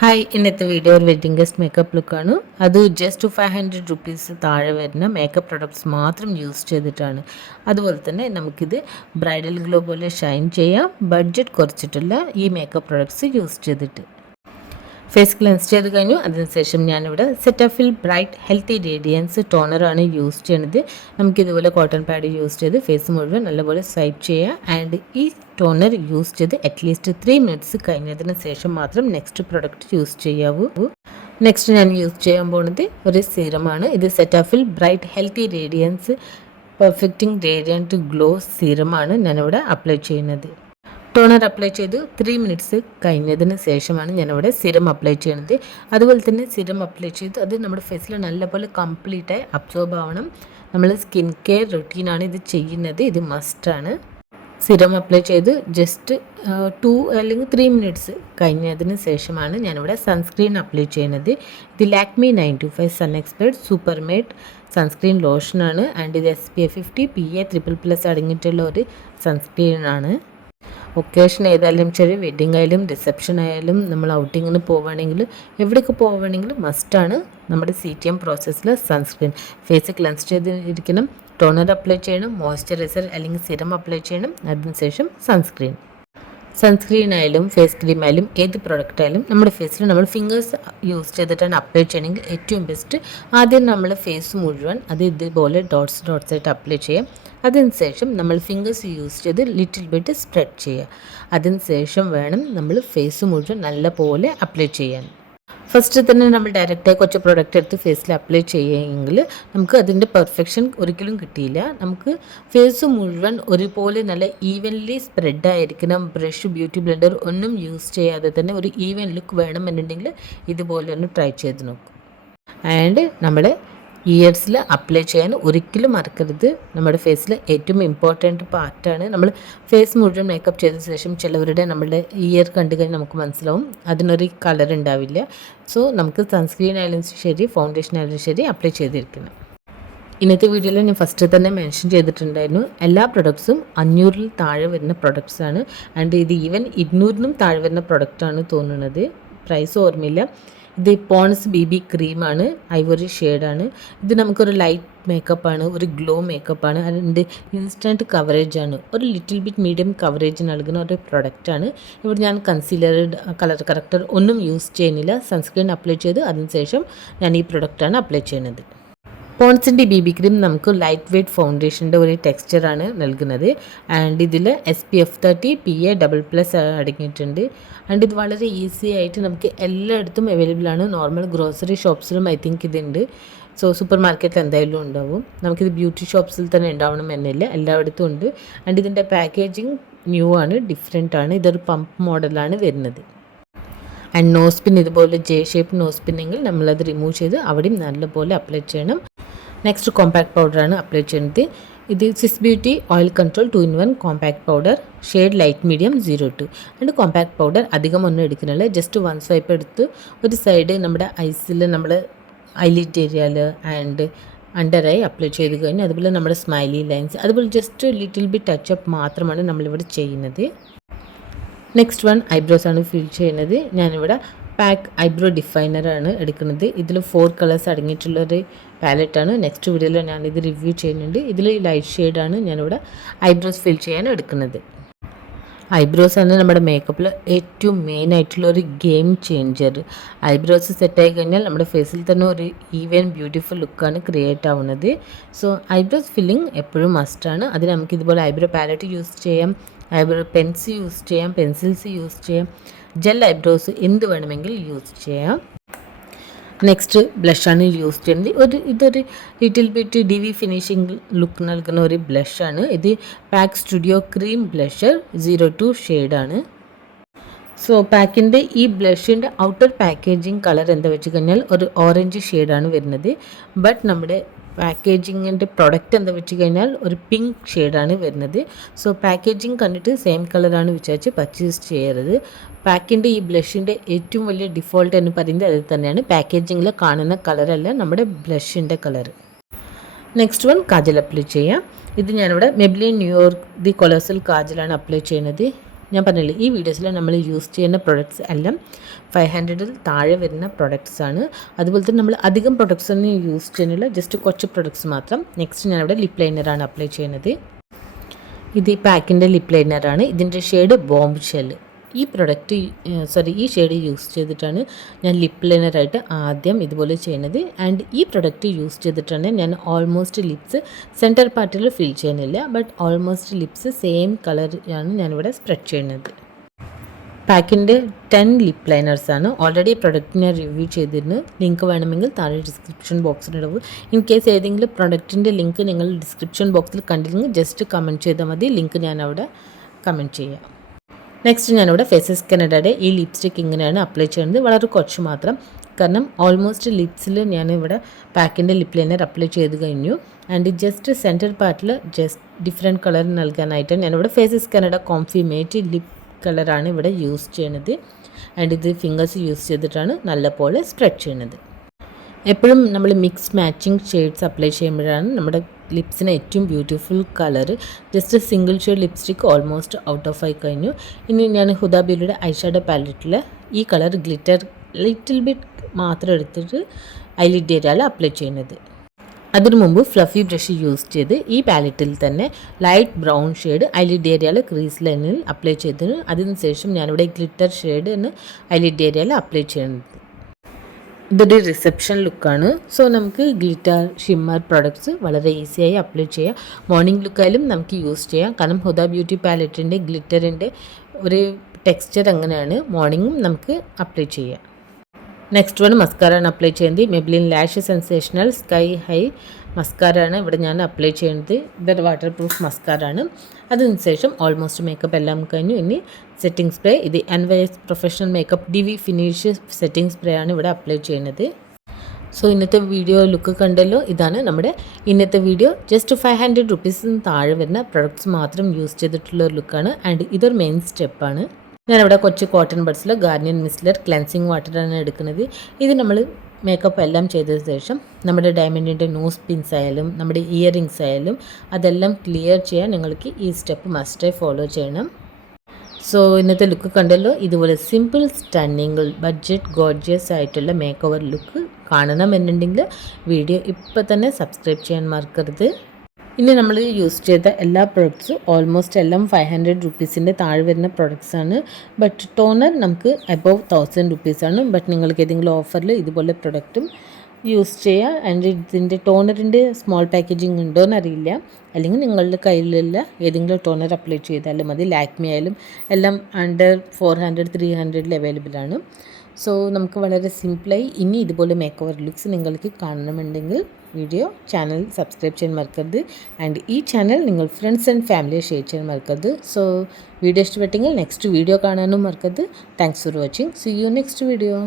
Hi, ഇന്നത്തെ video ഒരു wedding guest makeup ലുക്കാണ്. അത് ജസ്റ്റ് 500 റുപ്പീസ് താഴെ വരുന്ന മേക്കപ്പ് പ്രൊഡക്ട്സ് മാത്രം യൂസ് ചെയ്തിട്ടാണ്. അതുപോലെ തന്നെ നമുക്കിത് ബ്രൈഡൽ ഗ്ലോ പോലെ ഷൈൻ ചെയ്യാം, ബഡ്ജറ്റ് കുറച്ചിട്ടുള്ള ഈ മേക്കപ്പ് പ്രൊഡക്ട്സ് യൂസ് ചെയ്തിട്ട്. ഫേസ് ക്ലെൻസ് ചെയ്ത് കഴിഞ്ഞു. അതിനുശേഷം ഞാനിവിടെ സെറ്റാഫിൽ ബ്രൈറ്റ് ഹെൽത്തി റേഡിയൻസ് ടോണറാണ് യൂസ് ചെയ്യുന്നത്. നമുക്കിതുപോലെ കോട്ടൺ പാഡ് യൂസ് ചെയ്ത് ഫേസ് മുഴുവൻ നല്ലപോലെ സ്വൈപ്പ് ചെയ്യുക. ആൻഡ് ഈ ടോണർ യൂസ് ചെയ്ത് അറ്റ്ലീസ്റ്റ് 3 മിനിറ്റ്സ് കഴിഞ്ഞതിന് ശേഷം മാത്രം നെക്സ്റ്റ് പ്രൊഡക്റ്റ് യൂസ് ചെയ്യാവൂ. നെക്സ്റ്റ് ഞാൻ യൂസ് ചെയ്യാൻ പോകുന്നത് ഒരു സീറമാണ്. ഇത് Cetaphil bright healthy radiance perfecting radiant glow സീറമാണ് ഞാനിവിടെ അപ്ലൈ ചെയ്യുന്നത്. ടോണർ അപ്ലൈ ചെയ്തു 3 മിനിറ്റ്സ് കഴിഞ്ഞതിന് ശേഷമാണ് ഞാനിവിടെ സിറം അപ്ലൈ ചെയ്യുന്നത്. അതുപോലെ തന്നെ സിറം അപ്ലൈ ചെയ്തു അത് നമ്മുടെ ഫേസിൽ നല്ലപോലെ കംപ്ലീറ്റായി അബ്സോർബ് ആവണം. നമ്മൾ സ്കിൻ കെയർ റുട്ടീനാണ് ഇത് ചെയ്യുന്നത്, ഇത് മസ്റ്റാണ്. സിറം അപ്ലൈ ചെയ്ത് ജസ്റ്റ് 2 അല്ലെങ്കിൽ 3 മിനിറ്റ്സ് കഴിഞ്ഞതിന് ശേഷമാണ് ഞാനിവിടെ സൺസ്ക്രീൻ അപ്ലൈ ചെയ്യുന്നത്. ഇത് Lakme 925 sun expert super matte sunscreen ലോഷനാണ്. ആൻഡ് ഇത് SPF 50 PA++ അടങ്ങിയിട്ടുള്ള ഒരു സൺസ്ക്രീനാണ്. ഒക്കേഷൻ ഏതായാലും ശരി, വെഡ്ഡിങ് ആയാലും റിസപ്ഷൻ ആയാലും നമ്മൾ ഔട്ടിങ്ങിന് പോവുകയാണെങ്കിൽ എവിടേക്ക് പോവുകയാണെങ്കിലും മസ്റ്റാണ് നമ്മുടെ CTM പ്രോസസ്സിൽ സൺസ്ക്രീൻ. ഫേസ് ക്ലെൻസ് ചെയ്തിരിക്കണം, ടോണർ അപ്ലൈ ചെയ്യണം, മോയ്സ്ചറൈസർ അല്ലെങ്കിൽ സിറം അപ്ലൈ ചെയ്യണം, അതിനുശേഷം സൺസ്ക്രീൻ ആയാലും ഫേസ് ക്രീം ആയാലും ഏത് പ്രൊഡക്റ്റ് ആയാലും നമ്മുടെ ഫേസിൽ നമ്മൾ ഫിംഗേഴ്സ് യൂസ് ചെയ്തിട്ടാണ് അപ്ലൈ ചെയ്യണമെങ്കിൽ ഏറ്റവും ബെസ്റ്റ്. ആദ്യം നമ്മൾ ഫേസ് മുഴുവൻ അത് ഇതുപോലെ ഡോട്ട്സ് ആയിട്ട് അപ്ലൈ ചെയ്യാം. അതിനുശേഷം നമ്മൾ ഫിംഗേഴ്സ് യൂസ് ചെയ്ത് ലിറ്റിൽ ബിറ്റ് സ്പ്രെഡ് ചെയ്യുക. അതിനുശേഷം വേണം നമ്മൾ ഫേസ് മുഴുവൻ നല്ലപോലെ അപ്ലൈ ചെയ്യാൻ. ഫസ്റ്റ് തന്നെ നമ്മൾ ഡയറക്റ്റായി കുറച്ച് പ്രൊഡക്റ്റ് എടുത്ത് ഫേസിൽ അപ്ലൈ ചെയ്യുമെങ്കിൽ നമുക്ക് അതിൻ്റെ പെർഫെക്ഷൻ ഒരിക്കലും കിട്ടിയില്ല. നമുക്ക് ഫേസ് മുഴുവൻ ഒരുപോലെ നല്ല ഈവൻലി സ്പ്രെഡ് ആയിരിക്കണം. ബ്രഷ്, ബ്യൂട്ടി ബ്ലെൻഡർ ഒന്നും യൂസ് ചെയ്യാതെ തന്നെ ഒരു ഈവൻ ലുക്ക് വേണമെന്നുണ്ടെങ്കിൽ ഇതുപോലെ ഒന്ന് ട്രൈ ചെയ്ത് നോക്കും. ആൻഡ് നമ്മുടെ ഇയേഴ്സിൽ അപ്ലൈ ചെയ്യാൻ ഒരിക്കലും മറക്കരുത്. നമ്മുടെ ഫേസിൽ ഏറ്റവും ഇമ്പോർട്ടൻറ്റ് പാർട്ടാണ്. നമ്മൾ ഫേസ് മുഴുവൻ മേക്കപ്പ് ചെയ്ത ശേഷം ചിലവരുടെ നമ്മുടെ ഇയർ കണ്ടു കഴിഞ്ഞാൽ നമുക്ക് മനസ്സിലാവും അതിനൊരു കളർ ഉണ്ടാവില്ല. സോ നമുക്ക് സൺസ്ക്രീൻ ആയാലും ശരി, ഫൗണ്ടേഷൻ ആയാലും ശരി അപ്ലൈ ചെയ്തിരിക്കണം. ഇന്നത്തെ വീഡിയോയിൽ ഞാൻ ഫസ്റ്റ് തന്നെ മെൻഷൻ ചെയ്തിട്ടുണ്ടായിരുന്നു, എല്ലാ പ്രൊഡക്ട്സും 500-ൽ താഴെ വരുന്ന പ്രൊഡക്ട്സാണ്. ആൻഡ് ഇത് ഈവൻ 200-നും താഴെ വരുന്ന പ്രൊഡക്റ്റാണ് തോന്നുന്നത്, പ്രൈസ് ഓർമ്മയില്ല. ഇത് പോൺസ് BB ക്രീമാണ്, ഐവറി ഷെയ്ഡാണ്. ഇത് നമുക്കൊരു ലൈറ്റ് മേക്കപ്പാണ്, ഒരു ഗ്ലോ മേക്കപ്പാണ്. അതിൻ്റെ ഇൻസ്റ്റൻറ്റ് കവറേജാണ്, ഒരു ലിറ്റിൽ ബിറ്റ് മീഡിയം കവറേജ് നൽകുന്ന ഒരു പ്രൊഡക്റ്റാണ്. ഇവിടെ ഞാൻ കൺസീലർ, കളർ കറക്റ്റർ ഒന്നും യൂസ് ചെയ്യുന്നില്ല. സൺസ്ക്രീൻ അപ്ലൈ ചെയ്ത് അതിനുശേഷം ഞാൻ ഈ പ്രൊഡക്റ്റാണ് അപ്ലൈ ചെയ്യുന്നത്. പോൺസിൻ്റെ BB ക്രീം നമുക്ക് ലൈറ്റ് വെയ്റ്റ് ഫൗണ്ടേഷൻ്റെ ഒരു ടെക്സ്ചറാണ് നൽകുന്നത്. ആൻഡ് ഇതിൽ SPF 30 PA++ അടങ്ങിയിട്ടുണ്ട്. ആൻഡ് ഇത് വളരെ ഈസി ആയിട്ട് നമുക്ക് എല്ലായിടത്തും അവൈലബിൾ ആണ്. നോർമൽ ഗ്രോസറി ഷോപ്സിലും ഐ തിങ്ക് ഇതുണ്ട്. സോ സൂപ്പർ മാർക്കറ്റിൽ എന്തായാലും ഉണ്ടാവും. നമുക്കിത് ബ്യൂട്ടി ഷോപ്സിൽ തന്നെ ഉണ്ടാവണം എന്നില്ല, എല്ലായിടത്തും ഉണ്ട്. ആൻഡ് ഇതിൻ്റെ പാക്കേജിങ് ന്യൂ ആണ്, ഡിഫറെൻ്റ് ആണ്. ഇതൊരു പമ്പ് മോഡലാണ് വരുന്നത്. ആൻഡ് നോസ്പിൻ ഇതുപോലെ J ഷേപ്പ് നോസ്പിന്നെങ്കിൽ നമ്മളത് റിമൂവ് ചെയ്ത് അവിടെയും നല്ലപോലെ അപ്ലൈ ചെയ്യണം. നെക്സ്റ്റ് കോമ്പാക്ട് പൗഡറാണ് അപ്ലൈ ചെയ്യുന്നത്. ഇത് Swiss beauty oil control 2-in-1 compact powder, shade light medium 02. And compact powder അധികം ഒന്നും എടുക്കുന്നില്ല, ജസ്റ്റ് 1 സ്വൈപ്പ് എടുത്ത് ഒരു സൈഡ് നമ്മുടെ ഐസിൽ, നമ്മുടെ ഐലിഡ് ഏരിയയിൽ ആൻഡ് അണ്ടർ ഐ അപ്ലൈ ചെയ്ത് കഴിഞ്ഞ് അതുപോലെ നമ്മുടെ സ്മൈലി ലൈൻസ്, അതുപോലെ ജസ്റ്റ് ലിറ്റിൽ ബിറ്റ് ടച്ചപ്പ് മാത്രമാണ് നമ്മളിവിടെ ചെയ്യുന്നത്. നെക്സ്റ്റ് വൺ ഐബ്രോസ് ആണ് ഫിൽ ചെയ്യുന്നത്. ഞാനിവിടെ പാക്ക് ഐബ്രോ ഡിഫൈനറാണ് എടുക്കുന്നത്. ഇതിൽ 4 കളേഴ്സ് അടങ്ങിയിട്ടുള്ളൊരു പാലറ്റാണ്. നെക്സ്റ്റ് വീഡിയോയിൽ ഞാനിത് റിവ്യൂ ചെയ്യുന്നുണ്ട്. ഇതിൽ ലൈറ്റ് ഷെയ്ഡാണ് ഞാനിവിടെ ഐബ്രോസ് ഫിൽ ചെയ്യാൻ എടുക്കുന്നത്. ഐബ്രോസ് ആണ് നമ്മുടെ മേക്കപ്പിൽ ഏറ്റവും മെയിൻ ആയിട്ടുള്ള ഒരു ഗെയിം ചേഞ്ചർ. ഐബ്രോസ് സെറ്റായി കഴിഞ്ഞാൽ നമ്മുടെ ഫേസിൽ തന്നെ ഒരു ഈവൻ ബ്യൂട്ടിഫുൾ ലുക്കാണ് ക്രിയേറ്റ് ആവുന്നത്. സോ ഐബ്രോസ് ഫില്ലിങ് എപ്പോഴും മസ്റ്റാണ്. അതിന് നമുക്ക് ഇതുപോലെ ഐബ്രോ പാലറ്റ് യൂസ് ചെയ്യാം, ഐബ്രോ പെൻസ് യൂസ് ചെയ്യാം, പെൻസിൽസ് യൂസ് ചെയ്യാം, ജെൽ ഐബ്രോസ് എന്ത് വേണമെങ്കിൽ യൂസ് ചെയ്യാം. നെക്സ്റ്റ് ബ്ലഷാണ് യൂസ് ചെയ്യുന്നത്. ഇതൊരു little bit DV finishing look നൽകുന്ന ഒരു ബ്ലഷാണ്. ഇത് പാക്ക് സ്റ്റുഡിയോ ക്രീം ബ്ലഷർ 02 ഷെയ്ഡാണ്. സോ പാക്കിൻ്റെ ഈ ബ്ലഷിൻ്റെ ഔട്ടർ പാക്കേജിങ് കളർ എന്താ വെച്ച് കഴിഞ്ഞാൽ ഒരു ഓറഞ്ച് ഷെയ്ഡാണ് വരുന്നത്. ബട്ട് നമ്മുടെ പാക്കേജിങ്ങിൻ്റെ പ്രൊഡക്റ്റ് എന്താ വെച്ച് കഴിഞ്ഞാൽ ഒരു പിങ്ക് ഷെയ്ഡാണ് വരുന്നത്. സോ പാക്കേജിങ് കണ്ടിട്ട് സെയിം കളറാണ് വിചാരിച്ച് പർച്ചേസ് ചെയ്യരുത്. പാക്കിൻ്റെ ഈ ബ്ലഷിൻ്റെ ഏറ്റവും വലിയ ഡിഫോൾട്ട് എന്ന് പറയുന്നത് അത് തന്നെയാണ്, പാക്കേജിങ്ങിൽ കാണുന്ന കളറല്ല നമ്മുടെ ബ്ലഷിൻ്റെ കളർ. നെക്സ്റ്റ് വൺ കാജൽ അപ്ലൈ ചെയ്യാം. ഇത് ഞാനിവിടെ മെബ്ലിൻ ന്യൂയോർക്ക് ദി കൊളോസൽ കാജലാണ് അപ്ലൈ ചെയ്യുന്നത്. ഞാൻ പറഞ്ഞില്ലേ, ഈ വീഡിയോസിൽ നമ്മൾ യൂസ് ചെയ്യുന്ന പ്രൊഡക്ട്സ് എല്ലാം 500 താഴെ വരുന്ന പ്രൊഡക്ട്സ് ആണ്. അതുപോലെ തന്നെ നമ്മൾ അധികം പ്രൊഡക്ട്സ് ഒന്നും യൂസ് ചെയ്യുന്നില്ല, ജസ്റ്റ് കുറച്ച് പ്രൊഡക്ട്സ് മാത്രം. നെക്സ്റ്റ് ഞാനിവിടെ ലിപ് ലൈനറാണ് അപ്ലൈ ചെയ്യുന്നത്. ഇത് ഈ പാക്കിൻ്റെ ലിപ് ലൈനറാണ്. ഇതിൻ്റെ ഷെയ്ഡ് ബോംബ് ഷെൽ. ഈ ഷെയ്ഡ് യൂസ് ചെയ്തിട്ടാണ് ഞാൻ ലിപ്പ് ലൈനറായിട്ട് ആദ്യം ഇതുപോലെ ചെയ്യുന്നത്. ആൻഡ് ഈ പ്രൊഡക്റ്റ് യൂസ് ചെയ്തിട്ടാണ് ഞാൻ ഓൾമോസ്റ്റ് ലിപ്സ് സെൻറ്റർ പാർട്ടിൽ ഫിൽ ചെയ്യുന്നില്ല, ബട്ട് ഓൾമോസ്റ്റ് ലിപ്സ് സെയിം കളറാണ് ഞാനിവിടെ സ്പ്രെഡ് ചെയ്യുന്നത്. പാക്കിൻ്റെ 10 ലിപ്പ് ലൈനേഴ്സാണ്. ഓൾറെഡി പ്രൊഡക്റ്റ് ഞാൻ റിവ്യൂ ചെയ്തിരുന്നു. ലിങ്ക് വേണമെങ്കിൽ താഴെ ഡിസ്ക്രിപ്ഷൻ ബോക്സിലിടവും. ഇൻ കേസ് ഏതെങ്കിലും പ്രൊഡക്റ്റിൻ്റെ ലിങ്ക് നിങ്ങൾ ഡിസ്ക്രിപ്ഷൻ ബോക്സിൽ കണ്ടില്ലെങ്കിൽ ജസ്റ്റ് കമൻറ്റ് ചെയ്താൽ മതി, ലിങ്ക് ഞാൻ അവിടെ കമൻറ്റ് ചെയ്യാം. നെക്സ്റ്റ് ഞാനിവിടെ ഫേസസ് കനഡയുടെ ഈ ലിപ്സ്റ്റിക്ക് ഇങ്ങനെയാണ് അപ്ലൈ ചെയ്യുന്നത്, വളരെ കുറച്ച് മാത്രം. കാരണം ഓൾമോസ്റ്റ് ലിപ്സിൽ ഞാനിവിടെ പാക്കിൻ്റെ ലിപ്പ് ലൈനർ അപ്ലൈ ചെയ്ത് കഴിഞ്ഞു. ആൻഡ് ജസ്റ്റ് സെൻറ്റർ പാർട്ടിൽ ജസ്റ്റ് ഡിഫറെൻറ്റ് കളർ നൽകാനായിട്ട് ഞാനിവിടെ ഫേസസ് കനഡ കോംഫിമേറ്റ് ലിപ്പ് കളറാണ് ഇവിടെ യൂസ് ചെയ്യുന്നത്. ആൻഡ് ഇത് ഫിംഗേഴ്സ് യൂസ് ചെയ്തിട്ടാണ് നല്ലപോലെ സ്പ്രെഡ് ചെയ്യുന്നത്. എപ്പോഴും നമ്മൾ മിക്സ് മാച്ചിങ് ഷെയ്ഡ്സ് അപ്ലൈ ചെയ്യുമ്പോഴാണ് നമ്മുടെ ലിപ്സിന് ഏറ്റവും beautiful colour. Just single shade lipstick almost out of ആയി കഴിഞ്ഞു. ഇനി ഞാൻ ഹുദ ബ്യൂട്ടിയുടെ ഐഷാഡോ പാലറ്റിൽ ഈ കളർ ഗ്ലിറ്റർ ലിറ്റിൽ ബിറ്റ് മാത്രം എടുത്തിട്ട് ഐലിഡ് ഏരിയയിൽ അപ്ലൈ ചെയ്യുന്നത്. അതിനു മുമ്പ് ഫ്ലഫി ബ്രഷ് യൂസ് ചെയ്ത് ഈ പാലറ്റിൽ തന്നെ ലൈറ്റ് ബ്രൗൺ ഷെയ്ഡ് ഐലിഡ് ഏരിയയിൽ ക്രീസ് ലൈനിൽ അപ്ലൈ ചെയ്തതിന് അതിനുശേഷം ഞാനിവിടെ ഗ്ലിറ്റർ ഷെയ്ഡ് ഐലിഡ് ഏരിയയിൽ അപ്ലൈ ചെയ്യുന്നത്. ഇതൊരു റിസപ്ഷൻ ലുക്കാണ്. സോ നമുക്ക് ഗ്ലിറ്റർ ഷിമ്മർ പ്രൊഡക്ട്സ് വളരെ ഈസിയായി അപ്ലൈ ചെയ്യാം. മോർണിംഗ് ലുക്കായാലും നമുക്ക് യൂസ് ചെയ്യാം. കാരണം ഹുദ ബ്യൂട്ടി പാലറ്റിൻ്റെ ഗ്ലിറ്ററിൻ്റെ ഒരു ടെക്സ്ചർ അങ്ങനെയാണ്. മോർണിംഗും നമുക്ക് അപ്ലൈ ചെയ്യാം. നെക്സ്റ്റ് വൺ മസ്കാരാണ് അപ്ലൈ ചെയ്യുന്നത്. Maybelline lash sensational sky high മസ്കാരാണ് ഇവിടെ ഞാൻ അപ്ലൈ ചെയ്യുന്നത്. ഇതൊരു വാട്ടർ പ്രൂഫ് മസ്കാരാണ്. അതിനുശേഷം ഓൾമോസ്റ്റ് മേക്കപ്പ് എല്ലാം കഴിഞ്ഞു. ഇനി സെറ്റിംഗ് സ്പ്രേ, ഇത് NYX professional makeup DV finish setting spray ആണ് ഇവിടെ അപ്ലൈ ചെയ്യുന്നത്. സോ ഇന്നത്തെ വീഡിയോ ലുക്ക് കണ്ടല്ലോ. ഇതാണ് നമ്മുടെ ഇന്നത്തെ വീഡിയോ. ജസ്റ്റ് 500 റുപ്പീസിന് താഴെ വരുന്ന പ്രൊഡക്ട്സ് മാത്രം യൂസ് ചെയ്തിട്ടുള്ള ഒരു ലുക്കാണ്. ആൻഡ് ഇതൊരു മെയിൻ സ്റ്റെപ്പാണ്. ഞാനിവിടെ കുറച്ച് കോട്ടൺ ബഡ്സിൽ ഗാർണിയർ മിസ്ലർ ക്ലെൻസിങ് വാട്ടറാണ് എടുക്കുന്നത്. ഇത് നമ്മൾ മേക്കപ്പ് എല്ലാം ചെയ്തതിന് ശേഷം നമ്മുടെ ഡയമണ്ടിൻ്റെ നോസ് പിൻസ് ആയാലും നമ്മുടെ ഇയറിങ്സ് ആയാലും അതെല്ലാം ക്ലിയർ ചെയ്യാൻ നിങ്ങൾക്ക് ഈ സ്റ്റെപ്പ് മസ്റ്റായി ഫോളോ ചെയ്യണം. സോ ഇന്നത്തെ ലുക്ക് കണ്ടല്ലോ. ഇതുപോലെ സിമ്പിൾ സ്റ്റണ്ണിങ് ബഡ്ജറ്റ് ഗോർജിയസ് ആയിട്ടുള്ള മേക്ക് ഓവർ ലുക്ക് കാണണമെന്നുണ്ടെങ്കിൽ വീഡിയോ ഇപ്പോൾ തന്നെ സബ്സ്ക്രൈബ് ചെയ്യാൻ മറക്കരുത്. ഇനി നമ്മൾ യൂസ് ചെയ്ത എല്ലാ പ്രൊഡക്ട്സും ഓൾമോസ്റ്റ് എല്ലാം 500 റുപ്പീസിൻ്റെ താഴെ വരുന്ന പ്രൊഡക്ട്സാണ്. ബട്ട് ടോണർ നമുക്ക് അബവ് 1000 റുപ്പീസാണ്. ബട്ട് നിങ്ങൾക്ക് ഏതെങ്കിലും ഓഫറിൽ ഇതുപോലെ പ്രൊഡക്റ്റും യൂസ് ചെയ്യുക. ആൻഡ് ഇതിൻ്റെ ടോണറിൻ്റെ സ്മോൾ പാക്കേജിങ് ഉണ്ടോ എന്നറിയില്ല. അല്ലെങ്കിൽ നിങ്ങളുടെ കയ്യിലുള്ള ഏതെങ്കിലും ടോണർ അപ്ലൈ ചെയ്താലും മതി. ലാക്മി ആയാലും എല്ലാം അണ്ടർ 400 300 അവൈലബിൾ ആണ്. സോ നമുക്ക് വളരെ സിമ്പിളായി ഇനി ഇതുപോലെ മേക്ക് ഓവർ ലുക്സ് നിങ്ങൾക്ക് കാണണമെന്നുണ്ടെങ്കിൽ ചാനൽ സബ്സ്ക്രൈബ് ചെയ്യാൻ മറക്കരുത്. ആൻഡ് ഈ ചാനൽ നിങ്ങൾ ഫ്രണ്ട്സ് ആൻഡ് ഫാമിലിയെ ഷെയർ ചെയ്യാൻ മറക്കരുത്. സോ വീഡിയോ ഇഷ്ടപ്പെട്ടെങ്കിൽ നെക്സ്റ്റ് വീഡിയോ കാണാനും മറക്കരുത്. Thanks for watching. See you next video.